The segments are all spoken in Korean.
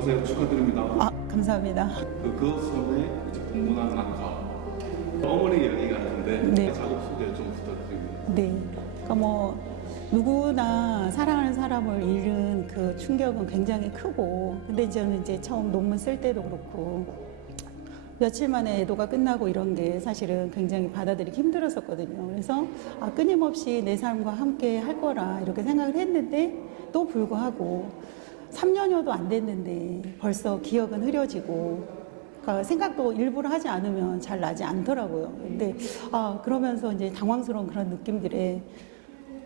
안녕하세요. 축하드립니다. 아, 감사합니다. 그 섬에 이제 분분한 낙화. 어머니 이야기 같은데 네. 작업 소개 좀 부탁드립니다. 네. 그러니까 뭐 누구나 사랑하는 사람을 잃은 그 충격은 굉장히 크고, 근데 저는 이제 처음 논문 쓸 때도 그렇고 며칠 만에 애도가 끝나고 이런 게 사실은 굉장히 받아들이기 힘들었었거든요. 그래서 끊임없이 내 삶과 함께 할 거라 이렇게 생각을 했는데, 또 불구하고 3년여도 안 됐는데 벌써 기억은 흐려지고, 그러니까 생각도 일부러 하지 않으면 잘 나지 않더라고요. 근데 그러면서 이제 당황스러운 그런 느낌들에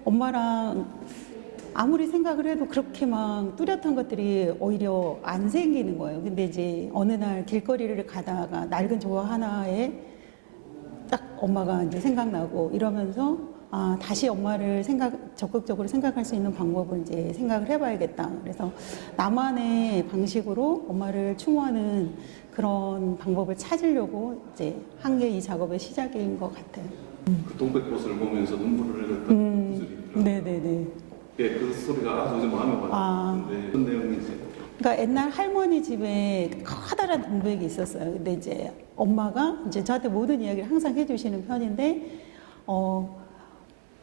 엄마랑 아무리 생각을 해도 그렇게 막 뚜렷한 것들이 오히려 안 생기는 거예요. 근데 이제 어느 날 길거리를 가다가 낡은 조화 하나에 딱 엄마가 이제 생각나고 이러면서 다시 엄마를 적극적으로 생각할 수 있는 방법을 이제 생각을 해봐야겠다. 그래서 나만의 방식으로 엄마를 추모하는 그런 방법을 찾으려고 이제 한 게 이 작업의 시작인 것 같아요. 그 동백꽃을 보면서 눈물을 흘렸던 구슬이 있더라고요. 네네네. 예, 그 소리가 아주 이제 마음에 와닿는데 어떤 내용인지. 그러니까 옛날 할머니 집에 커다란 동백이 있었어요. 근데 이제 엄마가 이제 저한테 모든 이야기를 항상 해주시는 편인데,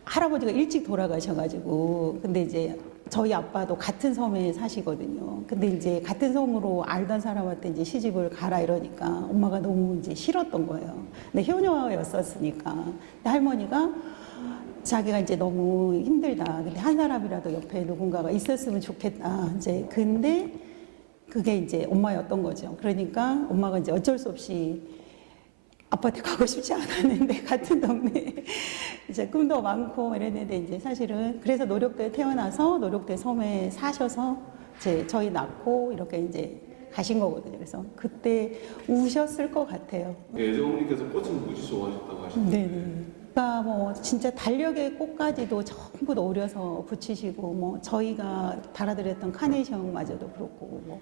할아버지가 일찍 돌아가셔가지고, 근데 이제 저희 아빠도 같은 섬에 사시거든요. 근데 이제 같은 섬으로 알던 사람한테 이제 시집을 가라 이러니까 엄마가 너무 이제 싫었던 거예요. 근데 효녀였었으니까. 근데 할머니가 자기가 이제 너무 힘들다. 근데 한 사람이라도 옆에 누군가가 있었으면 좋겠다. 이제 근데 그게 이제 엄마였던 거죠. 그러니까 엄마가 이제 어쩔 수 없이 아파트 가고 싶지 않았는데 같은 동네에 이제 꿈도 많고 이랬는데, 이제 사실은 그래서 노력대에 태어나서 노력대 섬에 사셔서 이제 저희 낳고 이렇게 이제 가신 거거든요. 그래서 그때 우셨을 것 같아요. 예, 어머니께서 꽃을 무지 좋아하셨다고 하시는데. 네네. 그러니까 뭐 진짜 달력의 꽃까지도 전부 다 오려서 붙이시고, 뭐 저희가 달아드렸던 카네이션마저도 그렇고, 뭐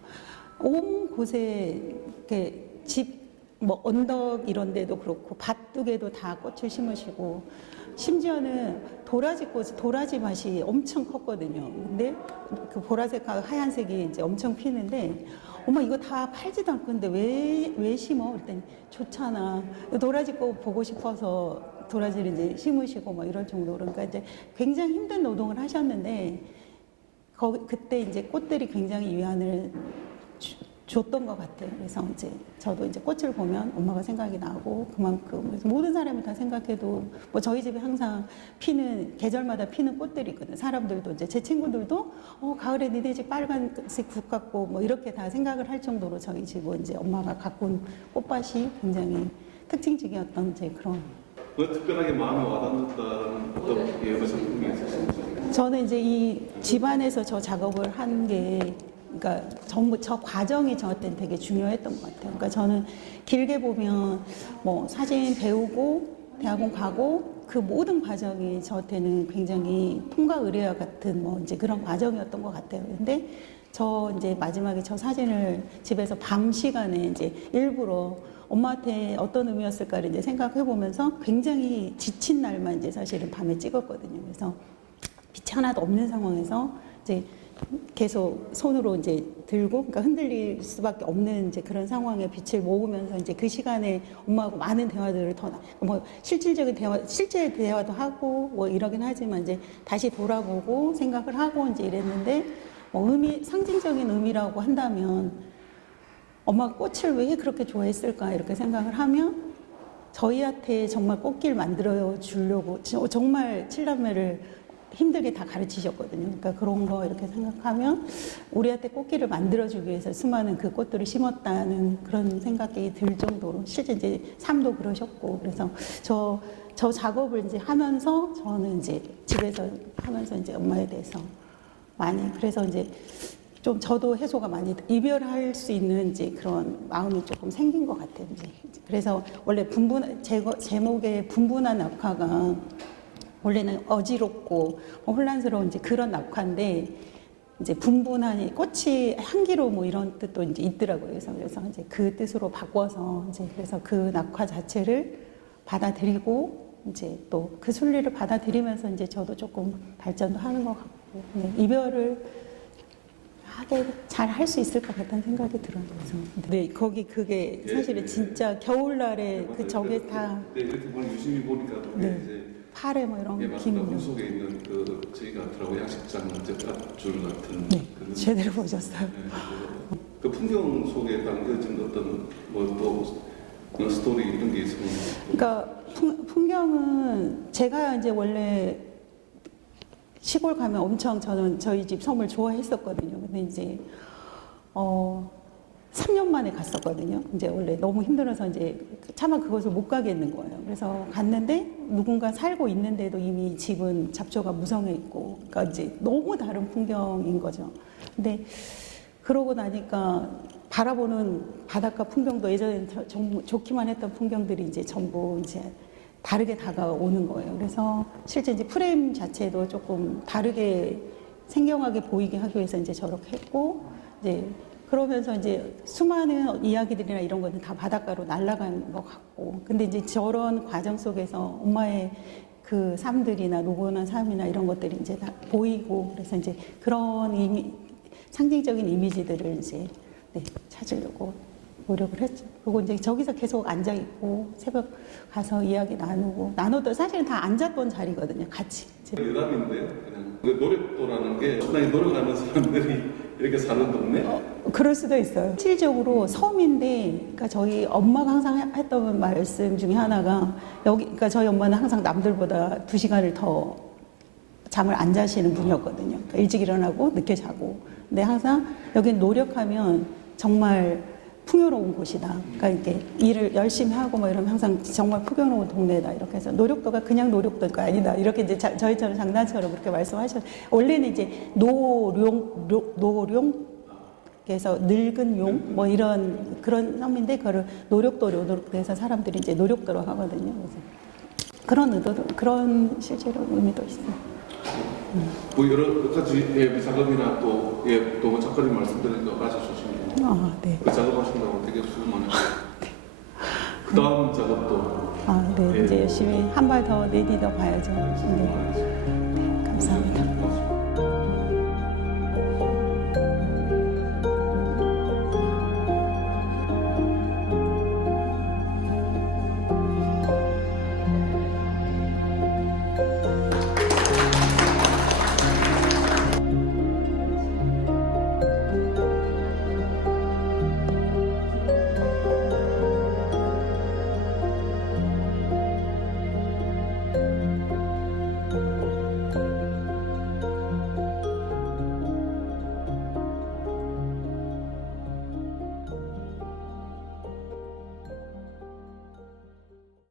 온 곳에 이렇게 뭐 언덕 이런 데도 그렇고 밭둑에도 다 꽃을 심으시고, 심지어는 도라지 밭이 엄청 컸거든요. 근데 그 보라색하고 하얀색이 이제 엄청 피는데, 엄마 이거 다 팔지도 않고 근데 왜 심어? 그랬더니 좋잖아. 도라지꽃 보고 싶어서 도라지를 이제 심으시고 뭐 이럴 정도로. 그러니까 이제 굉장히 힘든 노동을 하셨는데, 그때 이제 꽃들이 굉장히 위안을 줬던 것 같아요. 그래서 이제 저도 이제 꽃을 보면 엄마가 생각이 나고, 그만큼 그래서 모든 사람이 다 생각해도 뭐 저희 집에 항상 계절마다 피는 꽃들이 있거든요. 사람들도 이제 제 친구들도 가을에 니네 집 빨간색 국 같고 뭐 이렇게 다 생각을 할 정도로 저희 집은 이제 엄마가 가꾼 꽃밭이 굉장히 특징적이었던 이제 그런. 특별하게 마음에 와닿는다는 어떤 예술 작품이 있으신지. 저는 이제 이 집안에서 저 작업을 한 게, 그러니까 전부 저 과정이 저한테는 되게 중요했던 것 같아요. 그러니까 저는 길게 보면 뭐 사진 배우고 대학원 가고 그 모든 과정이 저한테는 굉장히 통과 의례와 같은 뭐 이제 그런 과정이었던 것 같아요. 근데 이제 마지막에 저 사진을 집에서 밤 시간에 이제 일부러 엄마한테 어떤 의미였을까를 이제 생각해 보면서 굉장히 지친 날만 이제 사실은 밤에 찍었거든요. 그래서 빛이 하나도 없는 상황에서 이제 계속 손으로 이제 들고, 그러니까 흔들릴 수밖에 없는 이제 그런 상황에 빛을 모으면서 이제 그 시간에 엄마하고 많은 대화들을 뭐 실질적인 실제 대화도 하고 뭐 이러긴 하지만 이제 다시 돌아보고 생각을 하고 이제 이랬는데, 뭐 상징적인 의미라고 한다면 엄마가 꽃을 왜 그렇게 좋아했을까 이렇게 생각을 하면, 저희한테 정말 꽃길 만들어 주려고 정말 칠남매를 힘들게 다 가르치셨거든요. 그러니까 그런 거 이렇게 생각하면 우리한테 꽃길을 만들어주기 위해서 수많은 그 꽃들을 심었다는 그런 생각이 들 정도로, 실제 이제 삶도 그러셨고, 그래서 저 작업을 이제 하면서 저는 이제 집에서 하면서 이제 엄마에 대해서 많이, 그래서 이제 좀 저도 해소가 많이, 이별할 수 있는 이제 그런 마음이 조금 생긴 것 같아요. 이제 그래서 원래 제목의 분분한 낙화가 원래는 어지럽고 혼란스러운 이제 그런 낙화인데, 이제 분분한 꽃이 향기로 뭐 이런 뜻도 이제 있더라고요. 그래서 이제 그 뜻으로 바꿔서 이제 그래서 그 낙화 자체를 받아들이고 이제 또 그 순리를 받아들이면서 이제 저도 조금 발전도 하는 것 같고, 이별을 하게 잘 할 수 있을 것 같다는 생각이 들어요. 그래서 네, 거기 그게 사실은 진짜 겨울날에 그 저게 다 네, 이렇게 보니 유심히 보니까 그게 네. 이제 팔에 뭐 이런 맞습니다. 김 물 속에 있는 그 저희가 들어고 양식장 jet줄 같은 네, 그 제대로 보셨어요. 그 풍경 속에 담겨진 어떤 뭐또 스토리 이런 게 있으면 그러니까 풍경은 제가 이제 원래 시골 가면 엄청 저는 저희 집 섬을 좋아했었거든요. 근데 이제 3년 만에 갔었거든요. 이제 원래 너무 힘들어서 이제 차마 그것을 못 가겠는 거예요. 그래서 갔는데 누군가 살고 있는데도 이미 집은 잡초가 무성해 있고, 그러니까 이제 너무 다른 풍경인 거죠. 근데 그러고 나니까 바라보는 바닷가 풍경도 예전에 정말 좋기만 했던 풍경들이 이제 전부 이제 다르게 다가오는 거예요. 그래서 실제 이제 프레임 자체도 조금 다르게 생경하게 보이게 하기 위해서 이제 저렇게 했고, 이제 그러면서 이제 수많은 이야기들이나 이런 것은 다 바닷가로 날아간 것 같고, 근데 이제 저런 과정 속에서 엄마의 그 삶들이나 노곤한 삶이나 이런 것들이 이제 다 보이고, 그래서 이제 그런 상징적인 이미지들을 이제 찾으려고 노력을 했죠. 그리고 이제 저기서 계속 앉아 있고 새벽 가서 이야기 나눠도 사실은 다 앉았던 자리거든요. 같이. 여담인데 그냥 그 노력도라는 게 상당히 노력하는 사람들이 이렇게 사는 동네. 그럴 수도 있어요. 실질적으로 섬인데, 그러니까 저희 엄마가 항상 했던 말씀 중에 하나가 그러니까 저희 엄마는 항상 남들보다 2시간을 더 잠을 안 자시는 분이었거든요. 그러니까 일찍 일어나고 늦게 자고. 근데 항상 여기 노력하면 정말 풍요로운 곳이다. 그러니까 이렇게 일을 열심히 하고 뭐 이러면 항상 정말 풍요로운 동네다. 이렇게 해서 노력도가 그냥 노력도가 아니다. 이렇게 이제 저희처럼 장난처럼 그렇게 말씀하셨어요. 원래는 이제 노룡 그래서 늙은 용 뭐 이런 그런 섬인데 그거를 노력도로 해서 사람들이 이제 노력도로 하거든요. 그래서 그런 의도도 그런 실제로 의미도 있어요. 뭐 여러 가지 작업이나 또 작가님 말씀드린 거 아주 좋습니다. 네. 그 작업하신다고 되게 수고 많으시고 그 다음 작업도 네. 이제 열심히 한 발 더 내딛어 봐야죠. 네. 감사합니다.